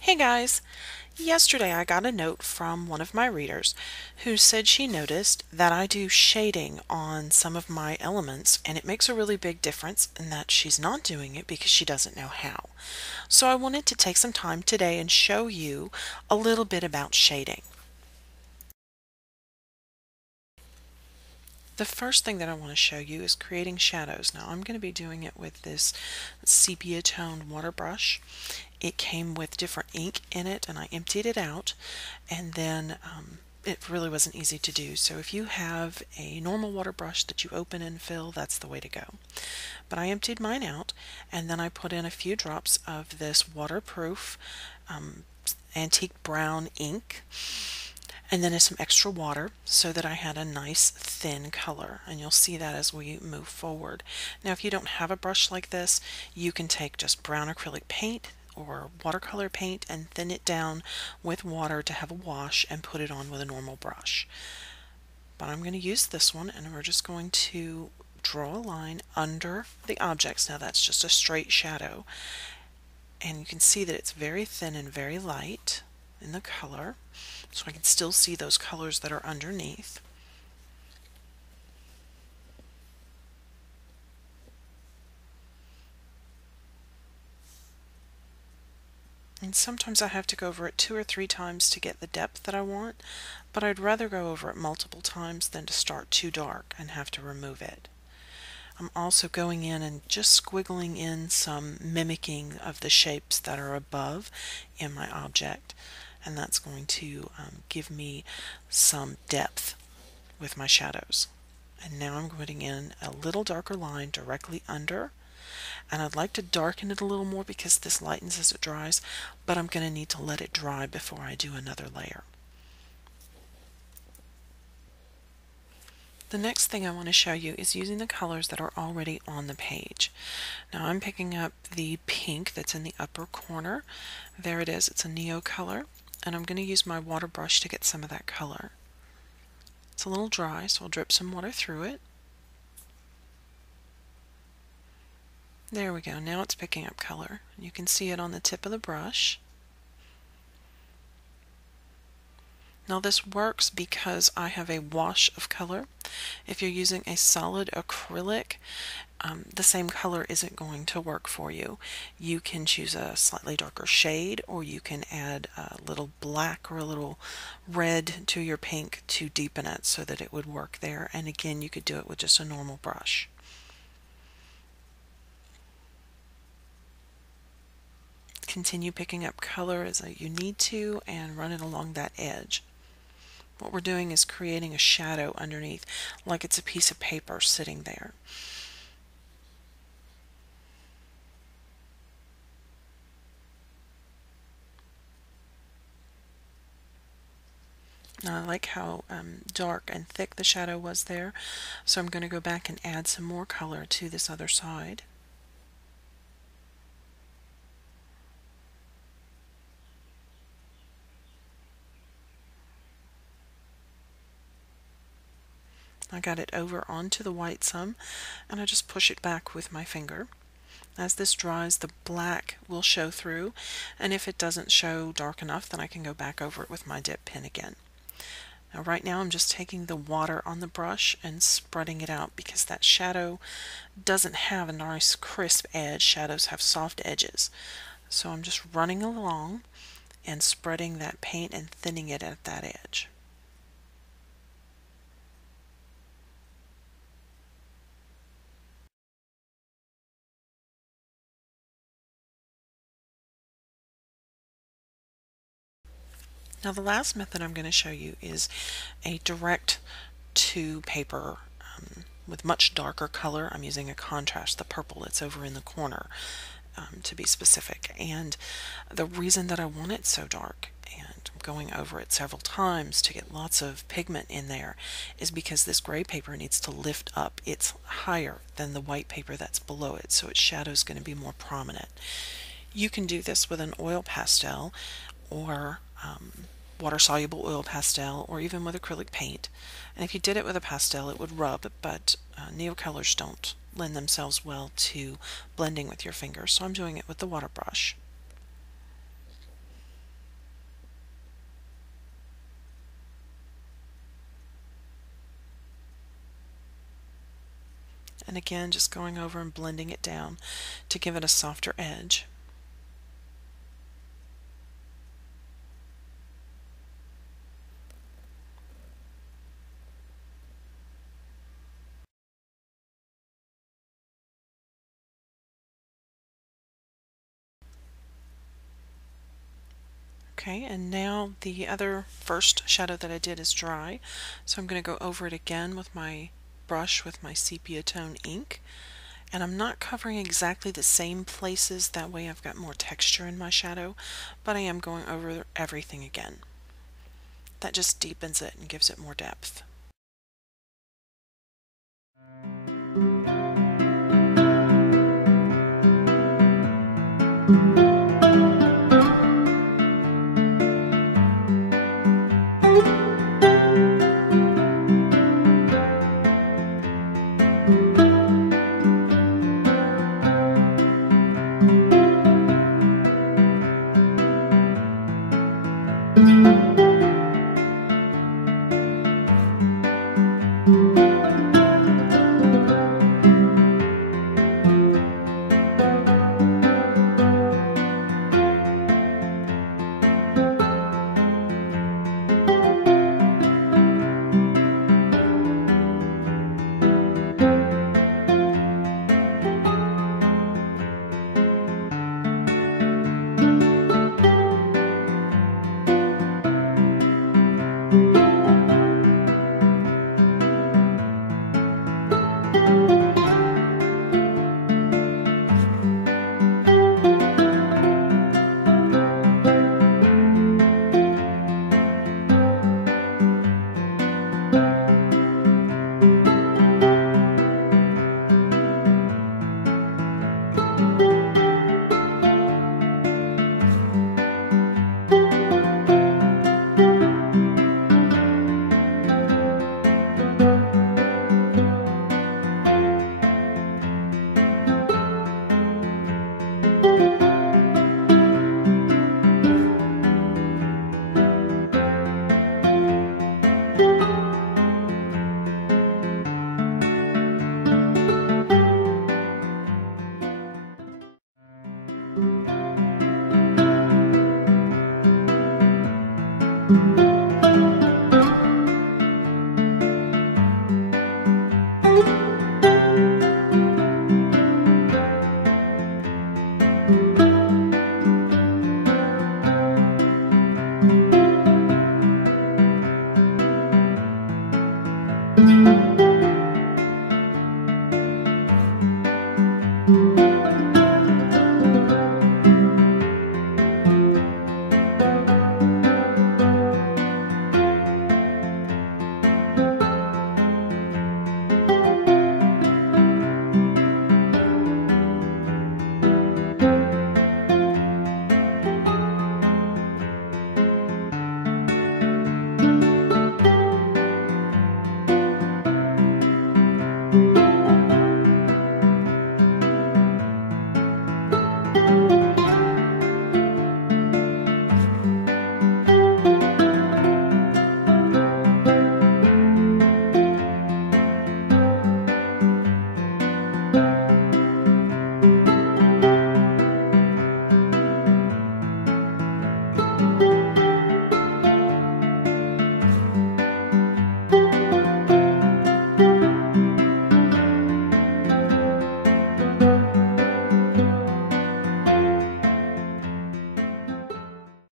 Hey guys! Yesterday I got a note from one of my readers who said she noticed that I do shading on some of my elements and it makes a really big difference and that she's not doing it because she doesn't know how. So I wanted to take some time today and show you a little bit about shading. The first thing that I want to show you is creating shadows. Now I'm going to be doing it with this sepia toned water brush. It came with different ink in it and I emptied it out, and then it really wasn't easy to do. So if you have a normal water brush that you open and fill, that's the way to go. But I emptied mine out and then I put in a few drops of this waterproof antique brown ink, and then some extra water so that I had a nice thin color, and you'll see that as we move forward. Now if you don't have a brush like this, you can take just brown acrylic paint or watercolor paint and thin it down with water to have a wash and put it on with a normal brush. But I'm going to use this one and we're just going to draw a line under the objects. Now that's just a straight shadow, and you can see that it's very thin and very light in the color, so I can still see those colors that are underneath. And sometimes I have to go over it 2 or 3 times to get the depth that I want, but I'd rather go over it multiple times than to start too dark and have to remove it. I'm also going in and just squiggling in some mimicking of the shapes that are above in my object, and that's going to give me some depth with my shadows. And now I'm putting in a little darker line directly under, and I'd like to darken it a little more because this lightens as it dries, but I'm going to need to let it dry before I do another layer. The next thing I want to show you is using the colors that are already on the page. Now I'm picking up the pink that's in the upper corner. There it is, it's a neo color. and I'm going to use my water brush to get some of that color. It's a little dry, so I'll drip some water through it. There we go. Now it's picking up color. You can see it on the tip of the brush. Now this works because I have a wash of color. If you're using a solid acrylic, the same color isn't going to work for you. You can choose a slightly darker shade, or you can add a little black or a little red to your pink to deepen it so that it would work there. And again, you could do it with just a normal brush. Continue picking up color as you need to and run it along that edge. What we're doing is creating a shadow underneath, like it's a piece of paper sitting there. Now I like how dark and thick the shadow was there, so I'm going to go back and add some more color to this other side. I got it over onto the white some, and I just push it back with my finger. As this dries, the black will show through, and if it doesn't show dark enough, then I can go back over it with my dip pen again. Now right now I'm just taking the water on the brush and spreading it out because that shadow doesn't have a nice crisp edge. Shadows have soft edges. So I'm just running along and spreading that paint and thinning it at that edge. Now the last method I'm going to show you is a direct to paper with much darker color. I'm using a contrast, the purple that's over in the corner to be specific. And the reason that I want it so dark, and I'm going over it several times to get lots of pigment in there, is because this gray paper needs to lift up. It's higher than the white paper that's below it, so its shadow is going to be more prominent. You can do this with an oil pastel or water-soluble oil pastel, or even with acrylic paint. And if you did it with a pastel, it would rub, but Neocolors don't lend themselves well to blending with your fingers, so I'm doing it with the water brush. And again, just going over and blending it down to give it a softer edge. Okay, and now the other first shadow that I did is dry, so I'm going to go over it again with my brush with my sepia tone ink. And I'm not covering exactly the same places, that way I've got more texture in my shadow, but I am going over everything again. That just deepens it and gives it more depth.